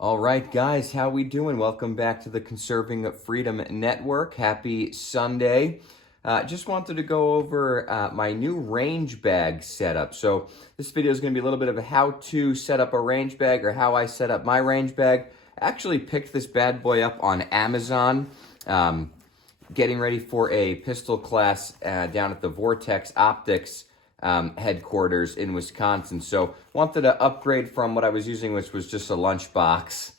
All right, guys, how we doing? Welcome back to the Conserving Freedom Network. Happy Sunday. Just wanted to go over my new range bag setup. So this video is going to be a little bit of a how to set up a range bag or how I set up my range bag. I actually picked this bad boy up on Amazon. Getting ready for a pistol class down at the Vortex Optics headquarters in Wisconsin. So wanted to upgrade from what I was using, which was just a lunchbox.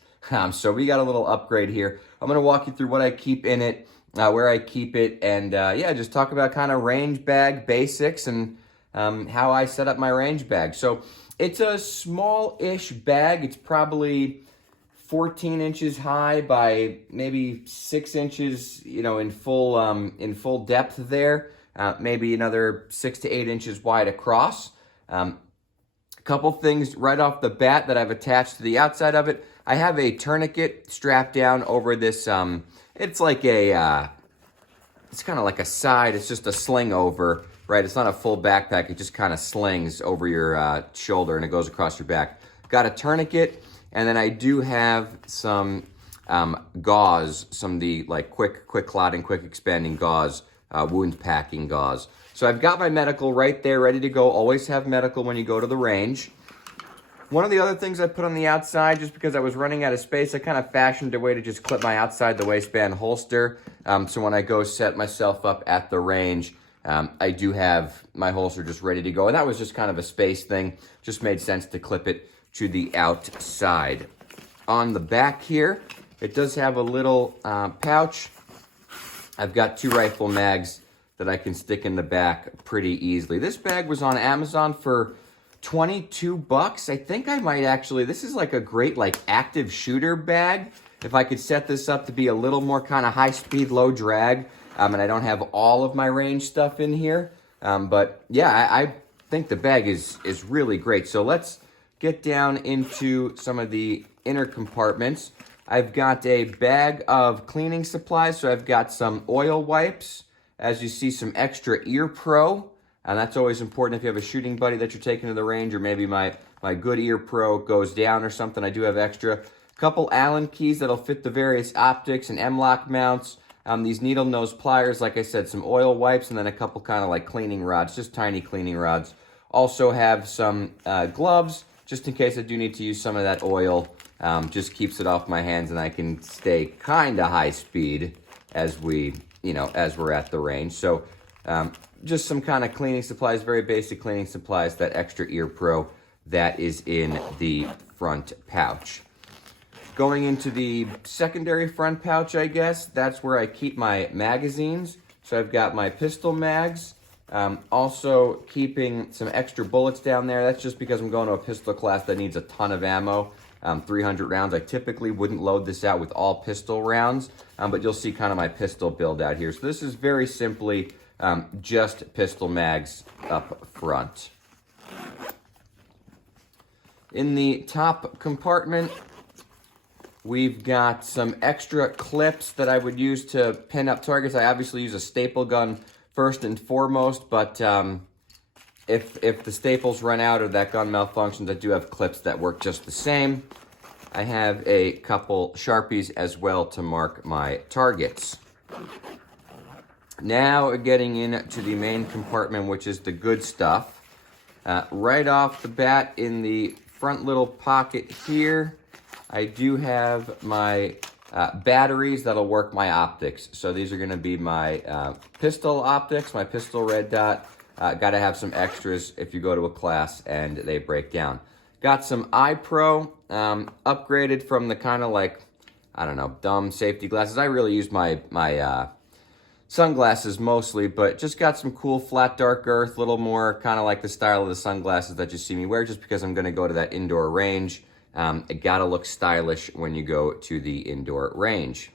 So we got a little upgrade here. I'm going to walk you through what I keep in it, where I keep it, and yeah, just talk about kind of range bag basics and how I set up my range bag. So it's a small-ish bag. It's probably 14 inches high by maybe 6 inches, in full depth there. Maybe another 6 to 8 inches wide across. A couple things right off the bat that I've attached to the outside of it. I have a tourniquet strapped down over this. It's like it's kind of like a side. It's just a sling over, right? It's not a full backpack. It just kind of slings over your shoulder and it goes across your back. Got a tourniquet, and then I do have some gauze, some of the like quick clotting, quick expanding gauze. Wound packing gauze. So I've got my medical right there, ready to go. Always have medical when you go to the range. One of the other things I put on the outside, just because I was running out of space, I kind of fashioned a way to just clip my outside the waistband holster. So when I go set myself up at the range, I do have my holster just ready to go. And that was just kind of a space thing. Just made sense to clip it to the outside. On the back here, it does have a little pouch. I've got 2 rifle mags that I can stick in the back pretty easily. This bag was on Amazon for $22. I think I might actually, this is like a great active shooter bag. If I could set this up to be a little more kind of high speed, low drag, and I don't have all of my range stuff in here. But yeah, I think the bag is really great. So let's get down into some of the inner compartments. I've got a bag of cleaning supplies, so I've got some oil wipes. As you see, some extra ear pro, and that's always important if you have a shooting buddy that you're taking to the range, or maybe my good ear pro goes down or something. I do have extra. A couple Allen keys that'll fit the various optics and M-lock mounts. These needle nose pliers, like I said, some oil wipes, and then a couple kind of like cleaning rods, just tiny cleaning rods. Also have some gloves, just in case I do need to use some of that oil. Just keeps it off my hands, and I can stay kind of high speed as we're at the range. So just some kind of cleaning supplies, very basic cleaning supplies. That extra ear pro that is in the front pouch. Going into the secondary front pouch, I guess, that's where I keep my magazines. So I've got my pistol mags. Also keeping some extra bullets down there. That's just because I'm going to a pistol class that needs a ton of ammo. 300 rounds. I typically wouldn't load this out with all pistol rounds, but you'll see kind of my pistol build out here. So this is very simply just pistol mags up front. In the top compartment, we've got some extra clips that I would use to pin up targets. I obviously use a staple gun first and foremost, but if the staples run out or that gun malfunctions, I do have clips that work just the same. I have a couple Sharpies as well to mark my targets. Now getting into the main compartment, which is the good stuff. Right off the bat in the front little pocket here, I do have my batteries that'll work my optics. So these are going to be my pistol optics, my pistol red dot. Got to have some extras if you go to a class and they break down. Got some eye pro, upgraded from the kind of like, I don't know, dumb safety glasses. I really use my sunglasses mostly, but just got some cool flat dark earth, little more kind of like the style of the sunglasses that you see me wear, just because I'm going to go to that indoor range. It got to look stylish when you go to the indoor range.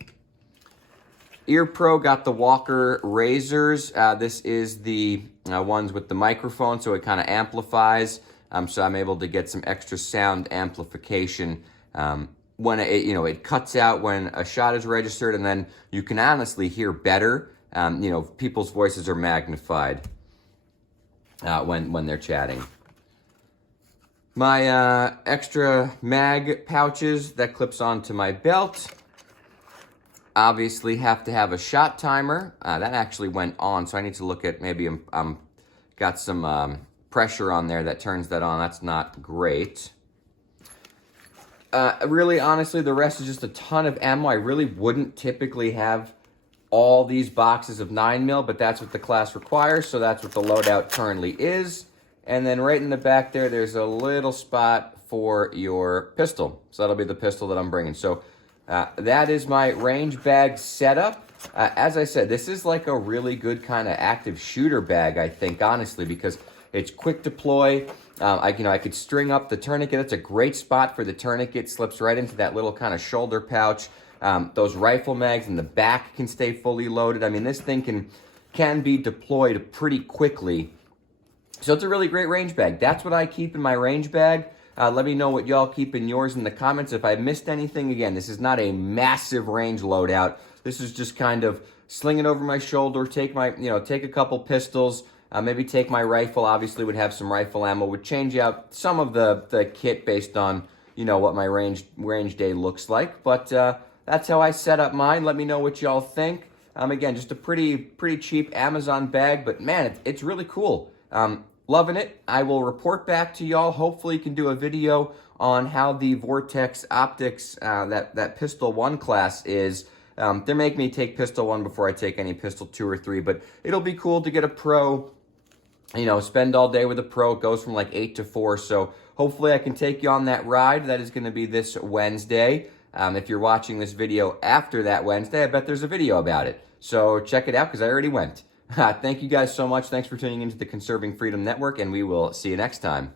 Ear Pro got the Walker Razors. This is the ones with the microphone, so it kind of amplifies. So I'm able to get some extra sound amplification when it cuts out when a shot is registered, and then you can honestly hear better. People's voices are magnified when they're chatting. My extra mag pouches that clips onto my belt. Obviously have to have a shot timer. That actually went on, so I need to look at, maybe I'm got some pressure on there that turns that on. That's not great. Really, honestly, the rest is just a ton of ammo. I really wouldn't typically have all these boxes of 9mm, but that's what the class requires, so that's what the loadout currently is. And then right in the back there, there's a little spot for your pistol. So that'll be the pistol that I'm bringing. So that is my range bag setup. As I said, this is like a really good kind of active shooter bag, I think, honestly, because it's quick deploy. I could string up the tourniquet. That's a great spot for the tourniquet. Slips right into that little kind of shoulder pouch. Those rifle mags in the back can stay fully loaded. I mean, this thing can be deployed pretty quickly. So it's a really great range bag. That's what I keep in my range bag. Let me know what y'all keep in yours in the comments. If I missed anything, again, this is not a massive range loadout. This is just kind of sling it over my shoulder, take a couple pistols, maybe take my rifle. Obviously would have some rifle ammo, would change out some of the kit based on, what my range day looks like. But that's how I set up mine. Let me know what y'all think. Again, just a pretty cheap Amazon bag, but man, it's really cool. Loving it. I will report back to y'all. Hopefully, can do a video on how the Vortex Optics, that Pistol 1 class is. They're making me take Pistol 1 before I take any Pistol 2 or 3, but it'll be cool to get a Pro, spend all day with a Pro. It goes from like 8 to 4, so hopefully I can take you on that ride. That is going to be this Wednesday. If you're watching this video after that Wednesday, I bet there's a video about it. So check it out, because I already went. Thank you guys so much. Thanks for tuning into the Conserving Freedom Network, and we will see you next time.